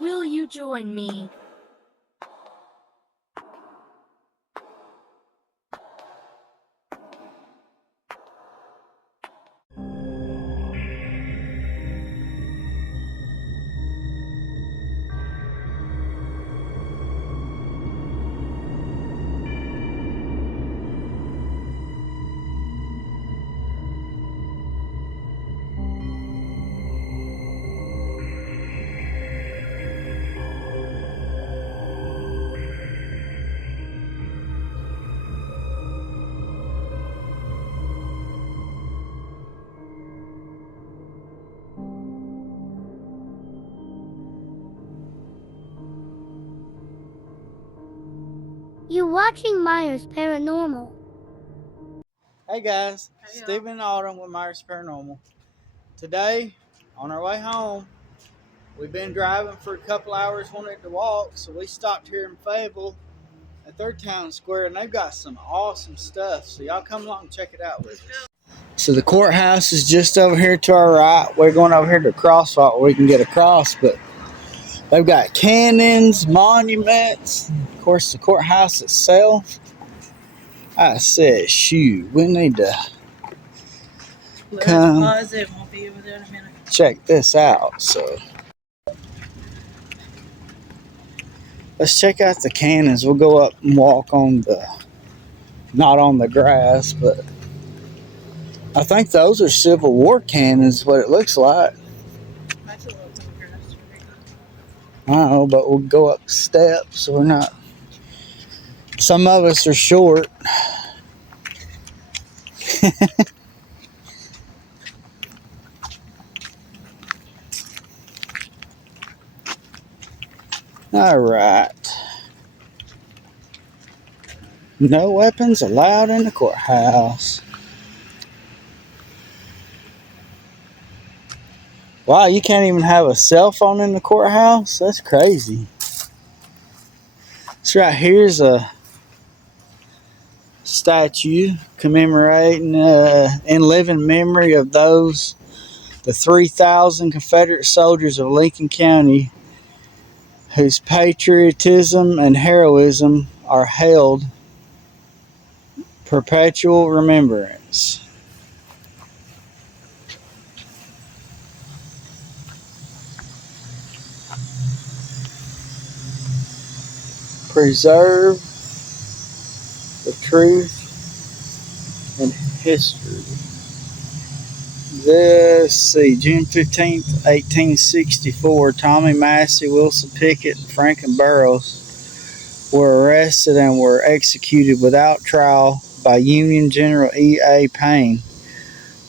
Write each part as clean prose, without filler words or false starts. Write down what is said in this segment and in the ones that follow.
Will you join me? You're watching Myers Paranormal. Hey guys, Stephen and Autumn with Myers Paranormal. Today, on our way home, we've been driving for a couple hours, wanted to walk, so we stopped here in Fayetteville at their town square, and they've got some awesome stuff. So y'all come along and check it out with us. So the courthouse is just over here to our right. We're going over here to the crosswalk where we can get across, but they've got cannons, monuments, of course the courthouse itself. I said, shoot, we need to come Pause it. Won't be over there in a minute. check this out. So let's check out the cannons. We'll go up and walk on not on the grass, but I think those are Civil War cannons, what it looks like. That's a little grass. I don't know, but we'll go up steps so we're not. Some of us are short. All right. No weapons allowed in the courthouse. Wow, you can't even have a cell phone in the courthouse? That's crazy. This right here's a statue commemorating in living memory of the 3,000 Confederate soldiers of Lincoln County whose patriotism and heroism are held perpetual remembrance. Preserve the truth and history. Let's see, June 15th, 1864, Tommy Massey, Wilson Pickett, and Franklin Burroughs were arrested and were executed without trial by Union General E.A. Payne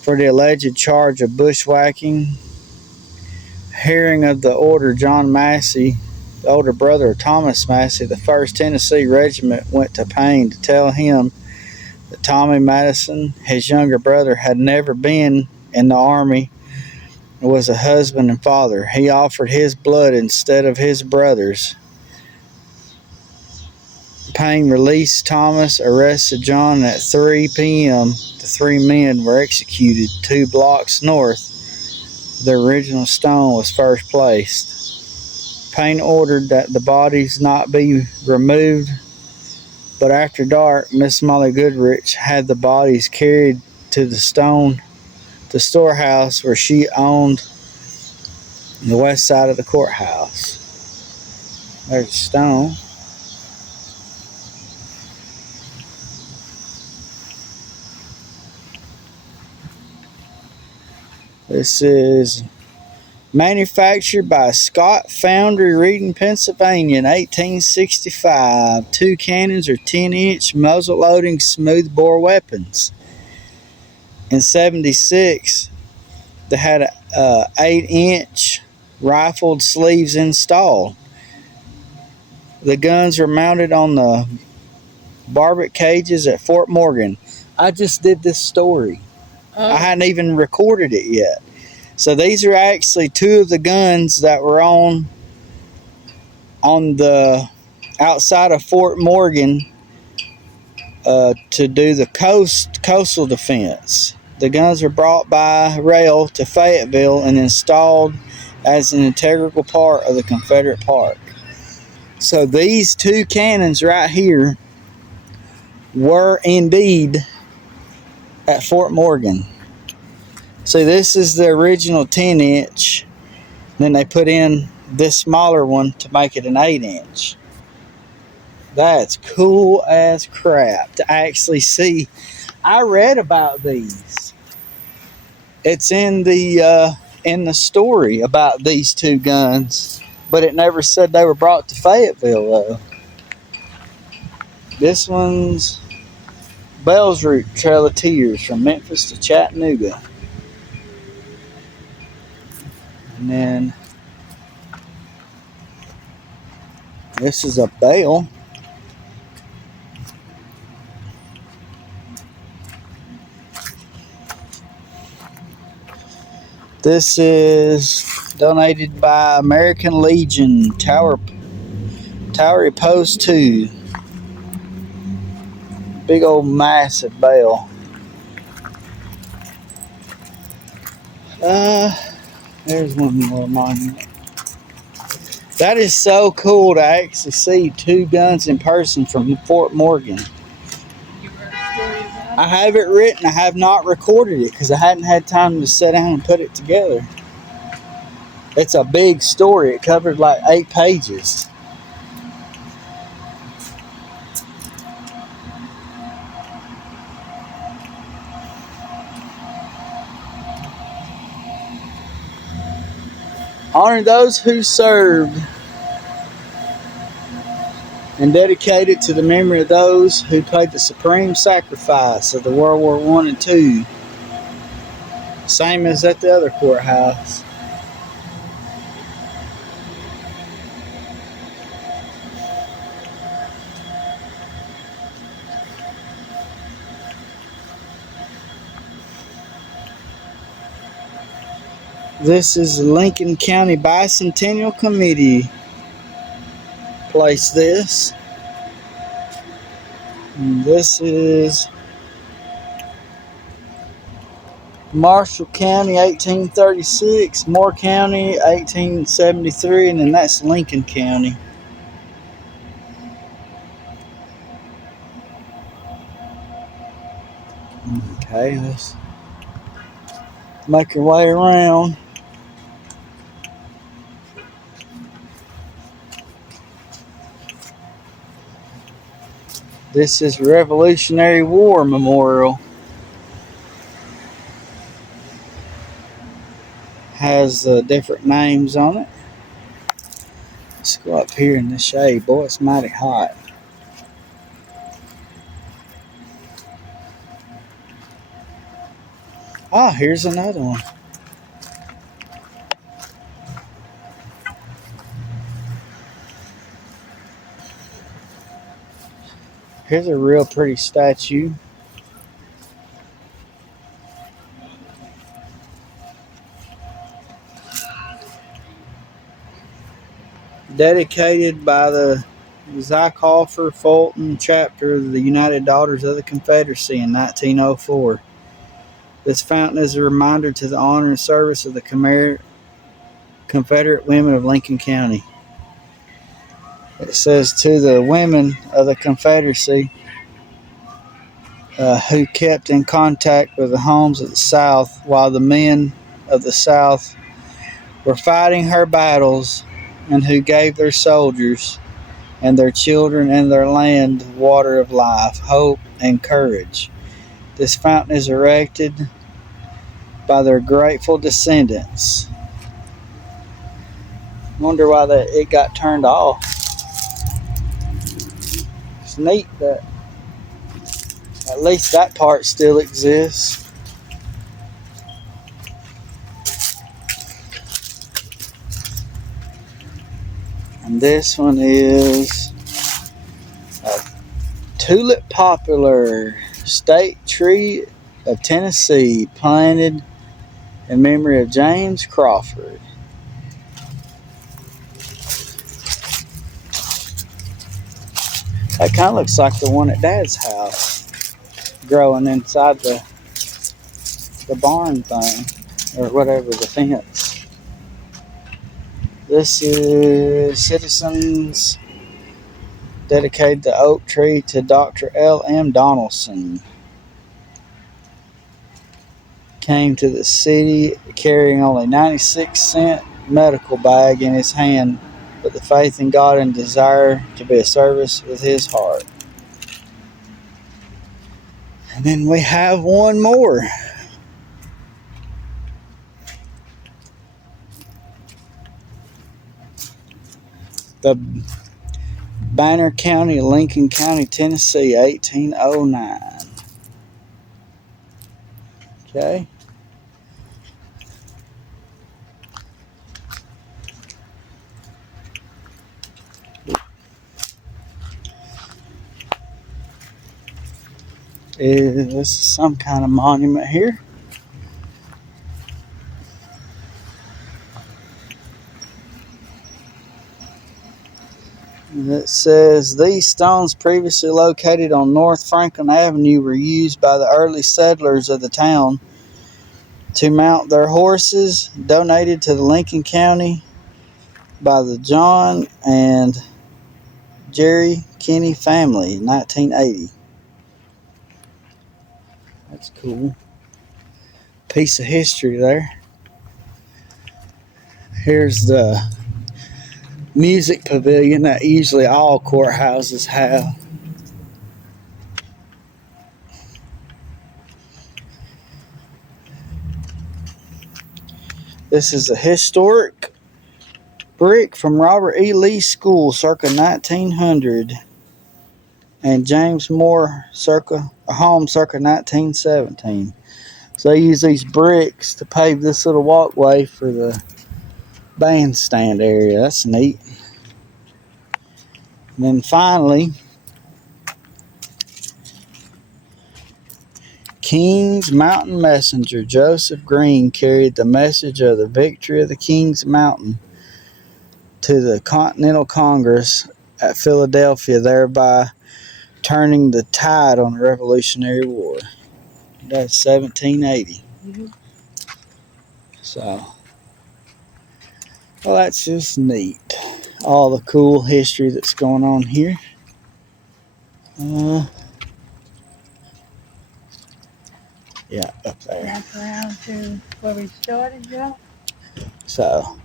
for the alleged charge of bushwhacking. Hearing of the order, John Massey, the older brother of Thomas Massey, the 1st Tennessee Regiment, went to Payne to tell him that Tommy Madison, his younger brother, had never been in the Army and was a husband and father. He offered his blood instead of his brother's. Payne released Thomas, arrested John, and at 3 p.m. the 3 men were executed 2 blocks north. The original stone was first placed. Payne ordered that the bodies not be removed, but after dark, Miss Molly Goodrich had the bodies carried to the storehouse where she owned the west side of the courthouse. There's a stone. This is manufactured by Scott Foundry, Reading, Pennsylvania in 1865. 2 cannons are 10-inch muzzle-loading smoothbore weapons. In 76, they had 8-inch rifled sleeves installed. The guns were mounted on the barbette cages at Fort Morgan. I just did this story. I hadn't even recorded it yet. So these are actually 2 of the guns that were on the outside of Fort Morgan to do the coastal defense. The guns were brought by rail to Fayetteville and installed as an integral part of the Confederate Park. So these two cannons right here were indeed at Fort Morgan. See, this is the original 10-inch. Then they put in this smaller one to make it an 8-inch. That's cool as crap to actually see. I read about these. It's in the story about these two guns, but it never said they were brought to Fayetteville though. This one's Bell's Route Trail of Tears from Memphis to Chattanooga. And then this is a bell. This is donated by American Legion, Towery Post 2. Big old massive bell. There's one more monument. That is so cool to actually see two guns in person from Fort Morgan. You read a story about I have it written. I have not recorded it because I hadn't had time to sit down and put it together. It's a big story. It covered like 8 pages. Honor those who served and dedicated to the memory of those who paid the supreme sacrifice of the World War I and II. Same as at the other courthouse. This is the Lincoln County Bicentennial Committee. Place this. And this is Marshall County, 1836. Moore County, 1873. And then that's Lincoln County. Okay, let's make our way around. This is Revolutionary War Memorial. Has different names on it. Let's go up here in the shade. Boy, it's mighty hot. Ah, here's another one. Here's a real pretty statue. Dedicated by the Zachoffer Fulton chapter of the United Daughters of the Confederacy in 1904. This fountain is a reminder to the honor and service of the Confederate women of Lincoln County. It says, to the women of the Confederacy who kept in contact with the homes of the South while the men of the South were fighting her battles, and who gave their soldiers and their children and their land water of life, hope, and courage. This fountain is erected by their grateful descendants. Wonder why it got turned off. It's neat that at least that part still exists. And this one is a tulip poplar, state tree of Tennessee, planted in memory of James Crawford. That kind of looks like the one at Dad's house, growing inside the barn thing, or whatever, the fence. This is citizens dedicated the oak tree to Dr. L.M. Donaldson. Came to the city carrying only 96-cent medical bag in his hand, but the faith in God and desire to be of service with his heart. And then we have one more. The Banner County, Lincoln County, Tennessee, 1809. Okay. This is some kind of monument here. And it says, these stones previously located on North Franklin Avenue were used by the early settlers of the town to mount their horses, donated to the Lincoln County by the John and Jerry Kinney family in 1980. That's cool. Piece of history there. Here's the music pavilion that usually all courthouses have. This is a historic brick from Robert E. Lee School circa 1900 and James Moore home circa 1917. So they use these bricks to pave this little walkway for the bandstand area. That's neat. And then finally, Kings Mountain Messenger Joseph Green carried the message of the victory of the Kings Mountain to the Continental Congress at Philadelphia, thereby turning the tide on the Revolutionary War. That's 1780. Mm-hmm. So, well, that's just neat. All the cool history that's going on here. Yeah, up there. Back around to where we started, Joe. So,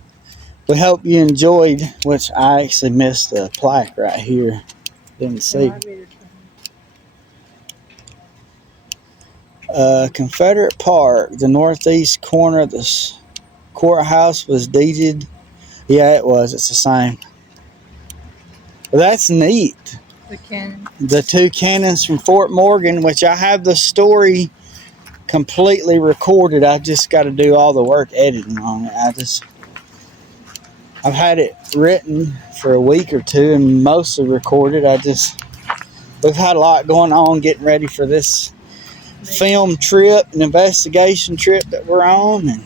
we hope you enjoyed, which I actually missed the plaque right here. Didn't see. Confederate Park, the northeast corner of the courthouse was deeded. Yeah, it was. It's the same. Well, that's neat. The cannon. The two cannons from Fort Morgan, which I have the story completely recorded. I just got to do all the work editing on it. I've had it written for a week or two and mostly recorded. We've had a lot going on getting ready for this film trip and investigation trip that we're on. And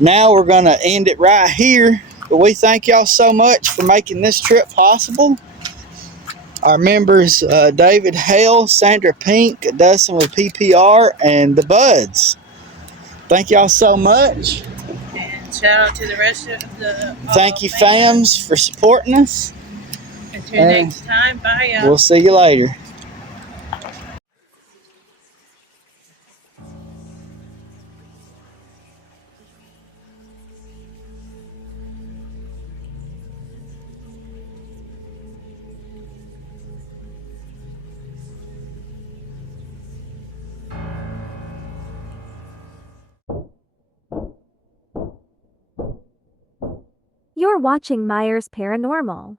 now we're going to end it right here. But we thank y'all so much for making this trip possible. Our members, David Hale, Sandra Pink, Dustin with PPR, and the Buds. Thank y'all so much. And shout out to the rest of the Thank you, fams, for supporting us. Until next time, bye, y'all. We'll see you later. You're watching Myers Paranormal.